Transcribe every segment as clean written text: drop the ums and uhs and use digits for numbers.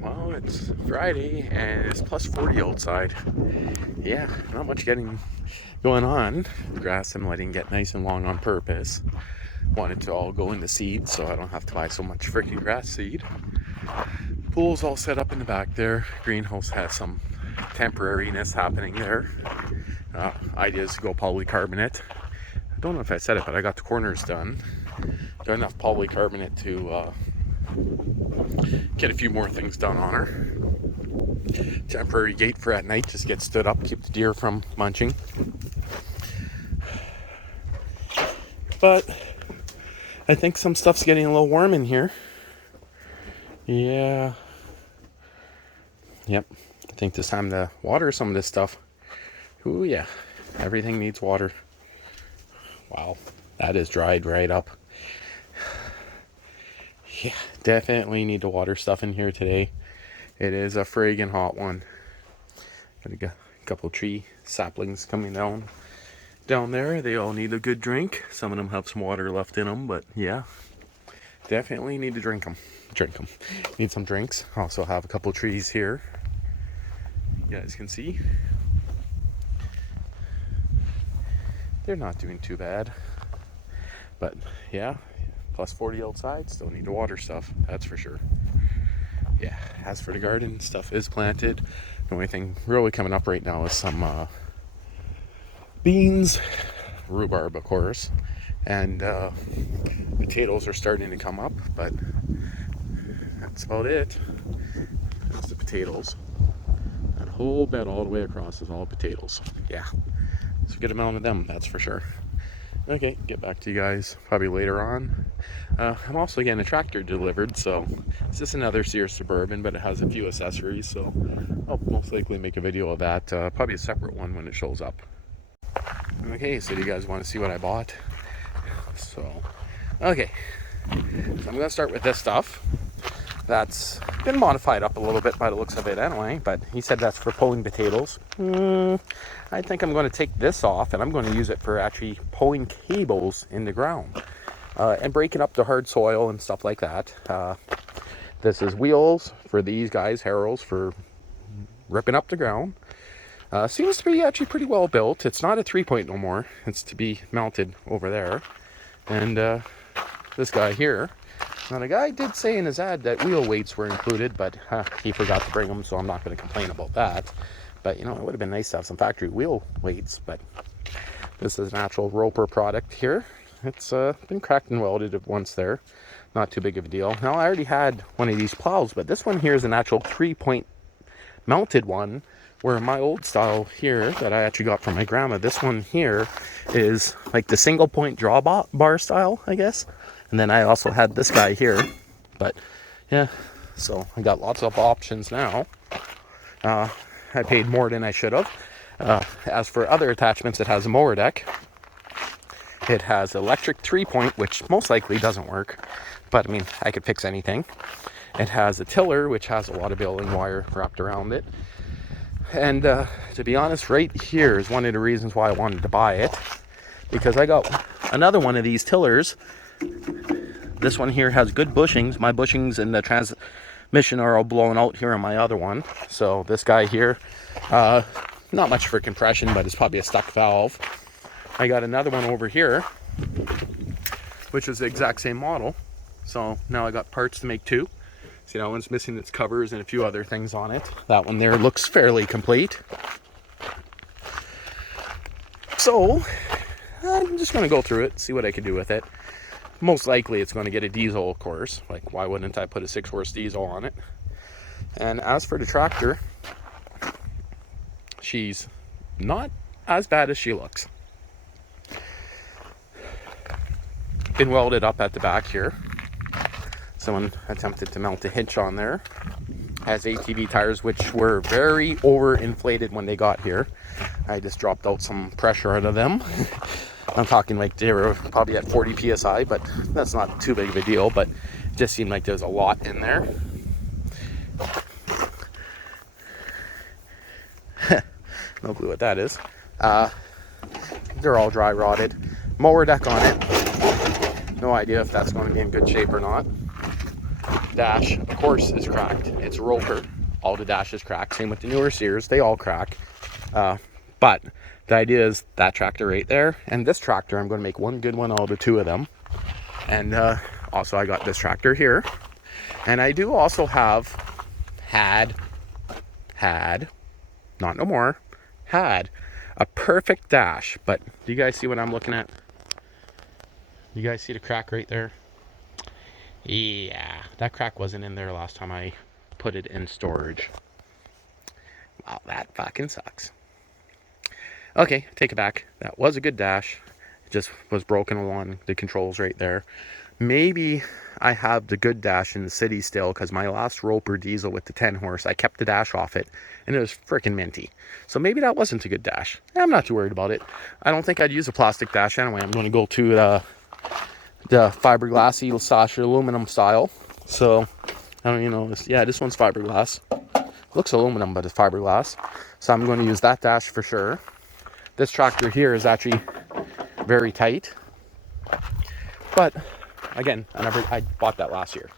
Well, it's Friday and it's plus 40 outside. Yeah, not much getting going on. The grass I'm letting get nice and long on purpose. Want it to all go into seed so I don't have to buy so much freaking grass seed. Pool's all set up in the back there. Greenhouse has some temporariness happening there. Idea is to go polycarbonate. I don't know if I said it, but I got the corners done. Got enough polycarbonate to get a few more things done on her. Temporary gate for at night, just get stood up, keep the deer from munching. But I think some stuff's getting a little warm in here. Yeah. Yep. I think it's time to water some of this stuff. Ooh, yeah. Everything needs water. Wow. That is dried right up. Yeah, definitely need to water stuff in here today. It is a friggin' hot one. Got a couple tree saplings coming down there. They all need a good drink. Some of them have some water left in them, but yeah, definitely need to drink them. Need some drinks. Also have a couple trees here. You guys can see. They're not doing too bad. But yeah, plus 40 outside, still need to water stuff, that's for sure. Yeah, as for the garden, stuff is planted. The only thing really coming up right now is some beans, rhubarb of course, and potatoes are starting to come up, but that's about it. That's the potatoes. That whole bed all the way across is all potatoes. Yeah, it's a good amount of them, that's for sure. Okay, get back to you guys probably later on. I'm also getting a tractor delivered, so it's just another Sears Suburban, but it has a few accessories, so I'll most likely make a video of that, probably a separate one when it shows up. Okay, so do you guys want to see what I bought? So, okay, so I'm going to start with this stuff. That's been modified up a little bit by the looks of it anyway, but he said that's for pulling potatoes. I think I'm going to take this off and I'm going to use it for actually pulling cables in the ground and breaking up the hard soil and stuff like that. This is wheels for these guys, harrows for ripping up the ground. Seems to be actually pretty well built. It's not a 3-point no more. It's to be mounted over there. And this guy here. Now the guy did say in his ad that wheel weights were included, but he forgot to bring them, so I'm not going to complain about that. But you know, it would have been nice to have some factory wheel weights, but this is an actual Roper product here. It's been cracked and welded once there. Not too big of a deal. Now I already had one of these plows, but this one here is an actual 3-point mounted one, where my old style here that I actually got from my grandma, this one here is like the single point drawbar style, I guess. And then I also had this guy here, but yeah, so I got lots of options now. I paid more than I should have. As for other attachments, it has a mower deck. It has electric 3-point, which most likely doesn't work, but I mean, I could fix anything. It has a tiller, which has a lot of baling wire wrapped around it. And to be honest, right here is one of the reasons why I wanted to buy it, because I got another one of these tillers. This one here has good bushings. My bushings in the transmission are all blown out here on my other one. So this guy here, not much for compression, but it's probably a stuck valve. I got another one over here, which is the exact same model. So now I got parts to make two. See, that one's missing its covers and a few other things on it. That one there looks fairly complete. So I'm just going to go through it, see what I can do with it. Most likely it's going to get a diesel, of course. Like, why wouldn't I put a 6-horse diesel on it? And as for the tractor, she's not as bad as she looks. Been welded up at the back here. Someone attempted to mount a hitch on there. Has ATV tires, which were very overinflated when they got here. I just dropped out some pressure out of them. I'm talking like they were probably at 40 psi, but that's not too big of a deal, but it just seemed like there's a lot in there. No clue what that is. They're all dry rotted. Mower deck on it. No idea if that's going to be in good shape or not. dash, of course, is cracked. It's roper. All the dash is cracked. Same with the newer Sears. They all crack. But the idea is that tractor right there and this tractor, I'm going to make one good one out of the two of them. And also I got this tractor here. And I do also have had, not no more, had a perfect dash. But do you guys see what I'm looking at? You guys see the crack right there? Yeah, that crack wasn't in there last time I put it in storage. Wow, that fucking sucks. Okay, take it back. That was a good dash. It just was broken along the controls right there. Maybe I have the good dash in the city still, because my last Roper diesel with the 10 horse, I kept the dash off it, and it was freaking minty. So maybe that wasn't a good dash. I'm not too worried about it. I don't think I'd use a plastic dash anyway. I'm going to go to the fiberglassy / aluminum style. So, I don't know. Yeah, this one's fiberglass. Looks aluminum, but it's fiberglass. So I'm going to use that dash for sure. This tractor here is actually very tight. But again, I bought that last year.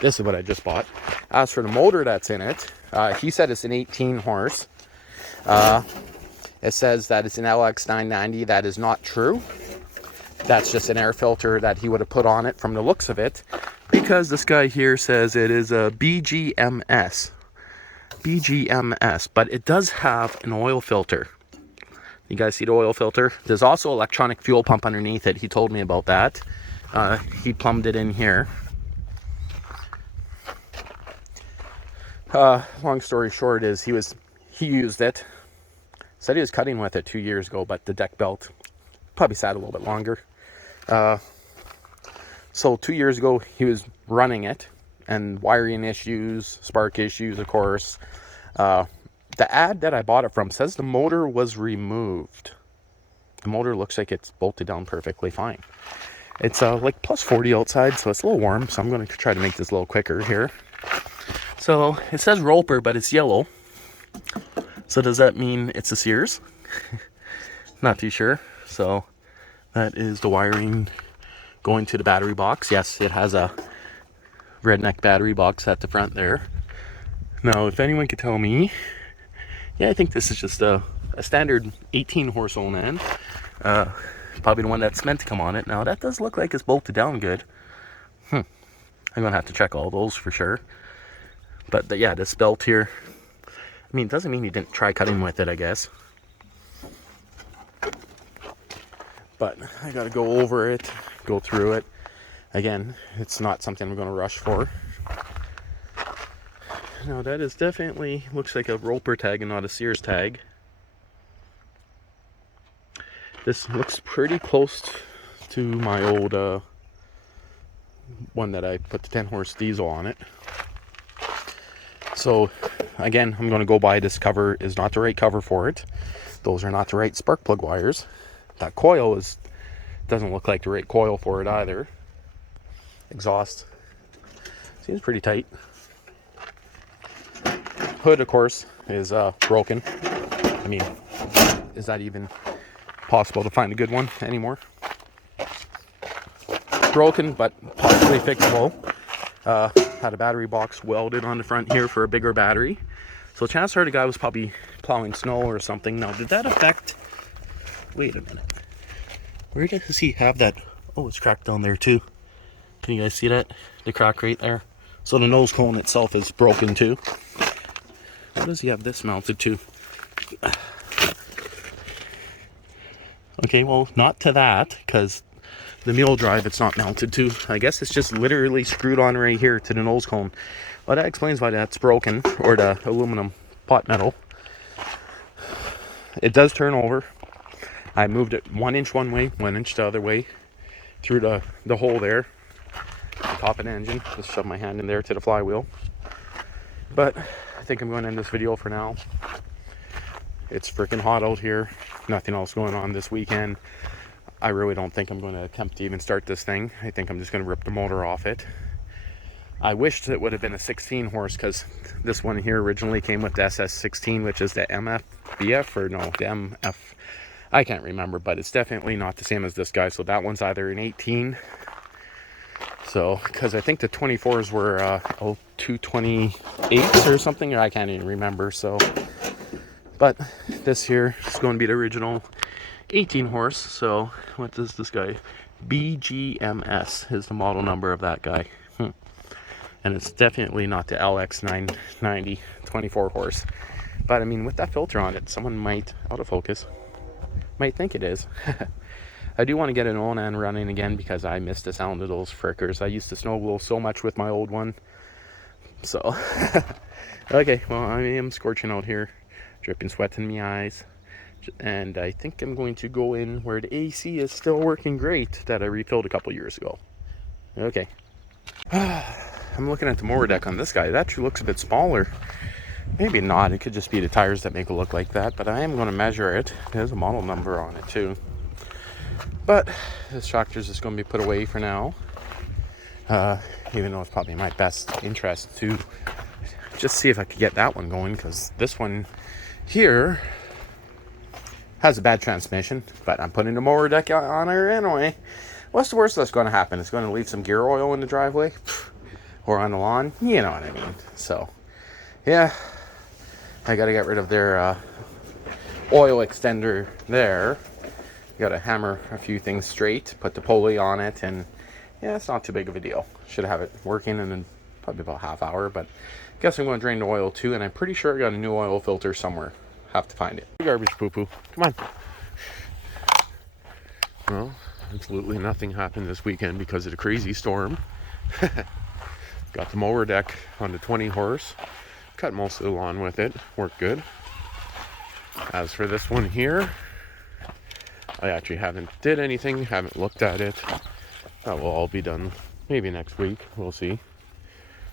This is what I just bought. As for the motor that's in it, he said it's an 18 horse. It says that it's an LX990. That is not true. That's just an air filter that he would have put on it from the looks of it, because this guy here says it is a BGMS. But it does have an oil filter. You guys see the oil filter? There's also electronic fuel pump underneath it. He told me about that. He plumbed it in here. Long story short is he used it. Said he was cutting with it 2 years ago, but the deck belt probably sat a little bit longer. So 2 years ago he was running it, and wiring issues, spark issues, of course. The ad that I bought it from says the motor was removed. The motor looks like it's bolted down perfectly fine. It's like plus 40 outside, so it's a little warm. So I'm going to try to make this a little quicker here. So it says Roper, but it's yellow. So does that mean it's a Sears? Not too sure. So that is the wiring going to the battery box. Yes, it has a redneck battery box at the front there. Now, if anyone could tell me, yeah, I think this is just a standard 18 horse Onan. Probably the one that's meant to come on it. Now, that does look like it's bolted down good. I'm going to have to check all those for sure. But yeah, this belt here, I mean, it doesn't mean you didn't try cutting with it, I guess. But I got to go over it, go through it. Again, it's not something I'm going to rush for. Now, that is definitely, looks like a Roper tag and not a Sears tag. This looks pretty close to my old one that I put the 10 horse diesel on it. So again, I'm going to go by this cover is not the right cover for it. Those are not the right spark plug wires. That coil doesn't look like the right coil for it either. Exhaust seems pretty tight. Hood, of course, is broken. I mean, is that even possible to find a good one anymore? Broken, but possibly fixable. Had a battery box welded on the front here for a bigger battery. So chances are the guy was probably plowing snow or something. Now, did that affect... Wait a minute. Where does he have that? Oh, it's cracked down there too. Can you guys see that? The crack right there. So the nose cone itself is broken too. Where does he have this mounted to? Okay, well, not to that, because the mule drive it's not mounted to. I guess it's just literally screwed on right here to the nose cone. Well, that explains why that's broken, or the aluminum pot metal. It does turn over. I moved it 1 inch one way, 1 inch the other way, through the hole there, the top of the engine. Just shove my hand in there to the flywheel. But I think I'm going to end this video for now. It's freaking hot out here. Nothing else going on this weekend. I really don't think I'm going to attempt to even start this thing. I think I'm just going to rip the motor off it. I wished it would have been a 16 horse, because this one here originally came with the SS16, which is the MFBF, or no, the MF. I can't remember, but it's definitely not the same as this guy. So that one's either an 18 So, because I think the 24s were 228s or something, I can't even remember. So, but this here is going to be the original 18 horse. So, what does this guy? BGMS is the model number of that guy. And it's definitely not the LX990 24 horse. But I mean, with that filter on it, someone might, autofocus, might think it is. I do want to get an Onan running again because I miss the sound of those frickers. I used to snow wheel so much with my old one. So, okay, well, I am scorching out here, dripping sweat in my eyes. And I think I'm going to go in where the AC is still working great that I refilled a couple years ago. Okay. I'm looking at the mower deck on this guy. It actually looks a bit smaller. Maybe not. It could just be the tires that make it look like that. But I am going to measure it. There's a model number on it too. But this tractor's just going to be put away for now. Even though it's probably my best interest to just see if I could get that one going. Because this one here has a bad transmission. But I'm putting the mower deck on her anyway. What's the worst that's going to happen? It's going to leave some gear oil in the driveway. Or on the lawn. You know what I mean. So, yeah. I got to get rid of their oil extender there. Got to hammer a few things straight, put the pulley on it, and yeah, it's not too big of a deal. Should have it working in probably about half hour, but I guess I'm going to drain the oil too, and I'm pretty sure I got a new oil filter somewhere. Have to find it. Garbage poo-poo. Come on. Well, absolutely nothing happened this weekend because of the crazy storm. Got the mower deck on the 20 horse. Cut most of the lawn with it. Worked good. As for this one here, I actually haven't did anything, haven't looked at it. That will all be done maybe next week. We'll see.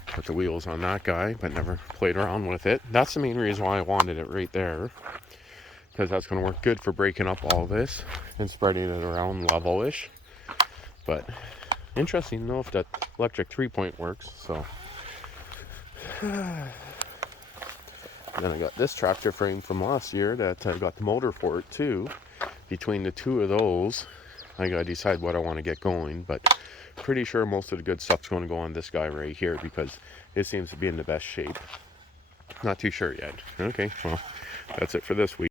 Put the wheels on that guy, but never played around with it. That's the main reason why I wanted it right there. Because that's going to work good for breaking up all this and spreading it around level-ish. But interesting to know if that electric 3-point works. So then I got this tractor frame from last year that I got the motor for it too. Between the two of those, I gotta decide what I want to get going, but pretty sure most of the good stuff's going to go on this guy right here because it seems to be in the best shape. Not too sure yet. Okay, well, that's it for this week.